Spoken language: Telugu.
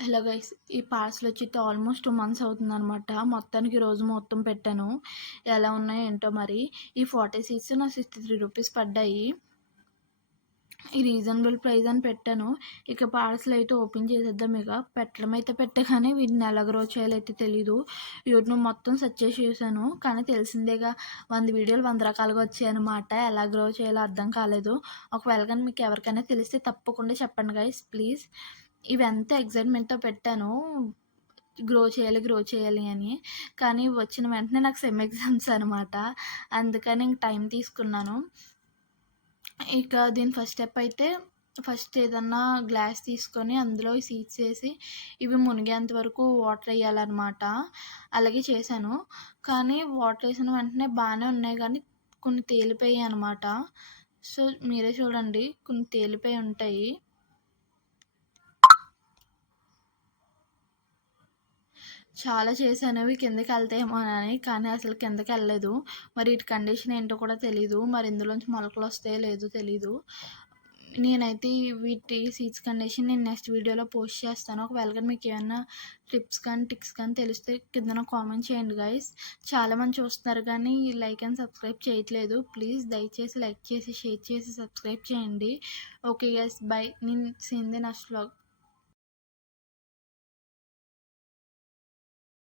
హలో గైస్, ఈ పార్సల్ వచ్చి ఆల్మోస్ట్ 2 మంత్స్ అవుతుందనమాట. మొత్తానికి ఈరోజు మొత్తం పెట్టాను. ఎలా ఉన్నాయో ఏంటో మరి. ఈ 40 సీట్స్ నాకు 63 రూపీస్ పడ్డాయి. ఈ రీజనబుల్ ప్రైస్ అని పెట్టాను. ఇక పార్సల్ అయితే ఓపెన్ చేసేద్దాం. ఇక పెట్టడం అయితే పెట్టా, కానీ వీటిని ఎలా గ్రో చేయాలో అయితే తెలీదు. యూట్యూబ్ మొత్తం సెర్చ్ చేసి చూసాను, కానీ తెలిసిందేగా 100 వీడియోలు 100 రకాలుగా వచ్చాయన్నమాట. ఎలా గ్రో చేయాలో అర్థం కాలేదు. ఒకవేళ కానీ మీకు ఎవరికైనా తెలిస్తే తప్పకుండా చెప్పండి గైస్ ప్లీజ్. ఇవంతా ఎక్సైట్మెంట్‌తో పెట్టాను, గ్రో చేయాలి అని. కానీ వచ్చిన వెంటనే నాకు సెమ్ ఎగ్జామ్స్ అనమాట. అందుకని ఇంక టైం తీసుకున్నాను. ఇక దీని ఫస్ట్ స్టెప్ అయితే, ఫస్ట్ ఏదన్నా గ్లాస్ తీసుకొని అందులో ఈ సీడ్స్ వేసి ఇవి మునిగేంత వరకు వాటర్ వేయాలన్నమాట. అలాగే చేశాను. కానీ వాటర్ వేసిన వెంటనే బాగానే ఉన్నాయి, కానీ కొన్ని తేలిపోయాయి అనమాట. సో మీరే చూడండి, కొన్ని తేలిపోయి ఉంటాయి. చాలా చేశాను ఇవి కిందకెళ్తాయేమోనని, కానీ అసలు కిందకెళ్ళలేదు. మరి వీటి కండిషన్ ఏంటో కూడా తెలీదు. మరి ఇందులోంచి మొలకలొస్తాయో లేదో తెలీదు. నేనైతే వీటి సీడ్స్ కండిషన్ నేను నెక్స్ట్ వీడియోలో పోస్ట్ చేస్తాను. ఒకవేళ కానీ మీకేమన్నా టిప్స్ కానీ, టిక్స్ కానీ తెలిస్తే కిందన కామెంట్ చేయండి గైస్. చాలామంది చూస్తున్నారు కానీ లైక్ అండ్ సబ్స్క్రైబ్ చేయట్లేదు. ప్లీజ్ దయచేసి లైక్ చేసి, షేర్ చేసి, సబ్స్క్రైబ్ చేయండి. Okay guys, by. నేను సీన్ ది నెక్స్ట్ వ్లాగ్.